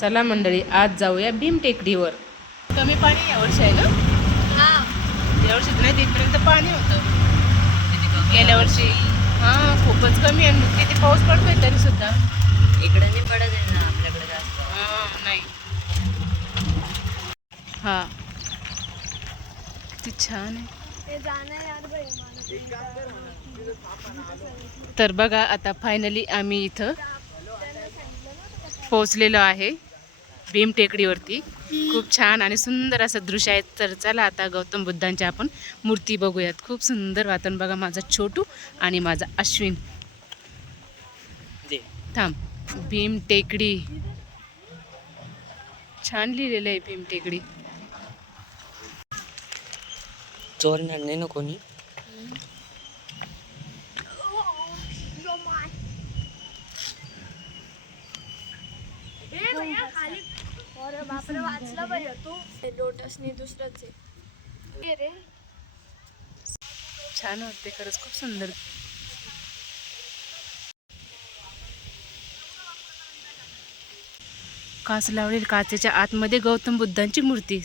चला मंडळी, आज जाऊया भीम टेकडीवर. कमी पाणी यावर्षी आहे ना? यावर्षी नाही, तिथपर्यंत पाणी होतं गेल्या वर्षी. हां, खूपच कमी आहे. किती पाऊस पडतोय तरी सुद्धा इकडे नाही पडत आहे ना आपल्याकडे जास्त. हां नाही. हां, ती छान आहे. तर बघा, आता फायनली आम्ही इथं पोहोचलेलो आहे भीम टेकडीवरती. खूप छान आणि सुंदर असं दृश्य आहे. तर चला आता गौतम बुद्धांच्या आपण मूर्ती बघूयात. खूप सुंदर वातावरण. बघा, माझा छोटू आणि माझा अश्विन. थांब. भीम टेकडी छान लिहिलेलं आहे, भीम टेकडी. चोरणार नाही ना कोणी? बापरे, वाचलं पाहिजे तू. लोटसनी दुसरंच आहे रे. छान वाटते खरंच, खूप सुंदर. काच लावलेली, काचेच्या आतमध्ये गौतम बुद्धांची मूर्ती.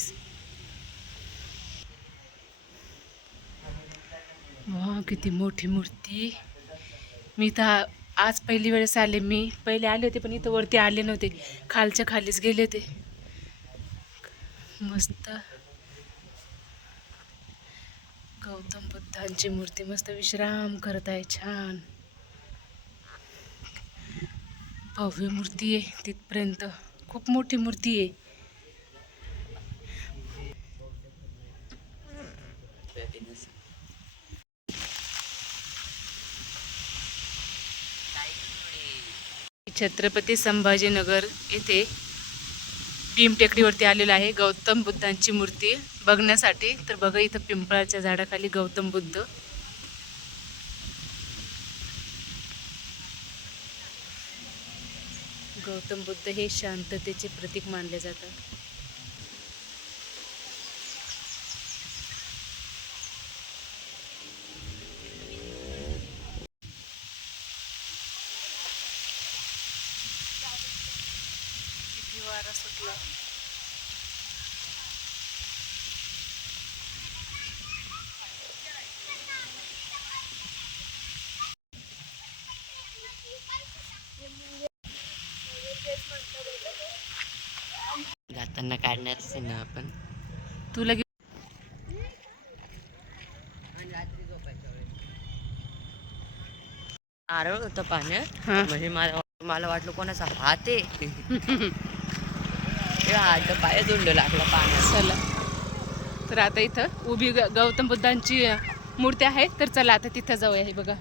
वा, किती मोठी मूर्ती. मी तर आज पहिली वेळेस आले. मी पहिले आले होते पण इथं वरती आले नव्हते, खालच्या खालीच गेले होते. मस्त गौतम बुद्धांची मूर्ती मस्त विश्राम करत आहे. छान भव्य मूर्ती आहे तिथपर्यंत. खूप मोठी मूर्ती आहे. छत्रपती संभाजीनगर येथे भीम टेकडीवरती आलेला आहे गौतम बुद्धांची मूर्ती बघण्यासाठी. तर बघा, इथं पिंपळाच्या झाडाखाली गौतम बुद्ध. गौतम बुद्ध हे शांततेचे प्रतीक मानले जातात. किती वारा सुटला. जाताना काढणारच आहे ना आपण. तुला नारळ होतं पाण्यात. हां. म्हणजे मला वाटलं कोणाचा हात आहे. ते हात पाय धुंड लागला पाण्यात. चला, तर आता इथं उभी गौतम बुद्धांची मूर्ती आहे. तर चला आता तिथं जाऊया. हे बघा,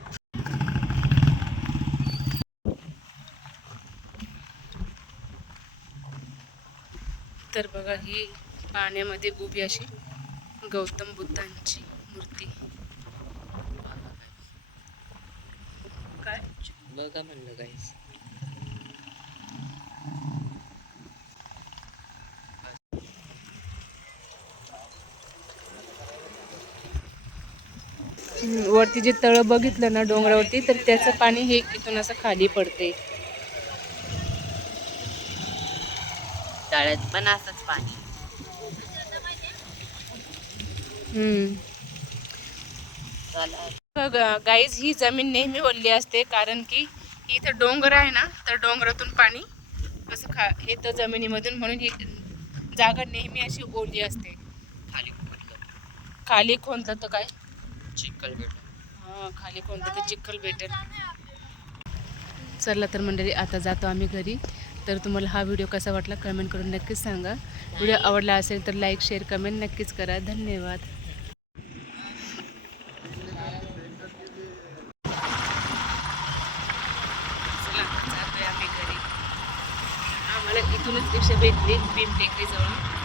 तर बघा, ही पाण्यामध्ये उभी अशी गौतम बुद्धांची मूर्ती. काय बघा म्हणलं काहीच. वरती जे तळ बघितलं ना डोंगरावरती, तर त्याचं पाणी हे इथून असं खाली पडते. तळ्यात पण असंच पाणी. गाईज, ही जमीन नेहमी ओली असते, कारण की इथं डोंगर आहे ना, तर डोंगरातून पाणी असं येतं जमिनीमधून, म्हणून ही जागा नेहमी अशी ओली असते. खाली कोणतं तर काय चिखल भेट. हां, खाली कोणतं तर चिखल भेटेल. चला तर मंडळी, आता जातो आम्ही घरी. तर तुम्हाला हा व्हिडिओ कसा वाटला कमेंट करून नक्कीच सांगा. व्हिडिओ आवडला असेल तर लाईक शेअर कमेंट नक्कीच करा. धन्यवाद. चला, जातोय आम्ही घरी. आम्हाला इथूनच रिक्षा भेटली भीम टेकडीजवळ.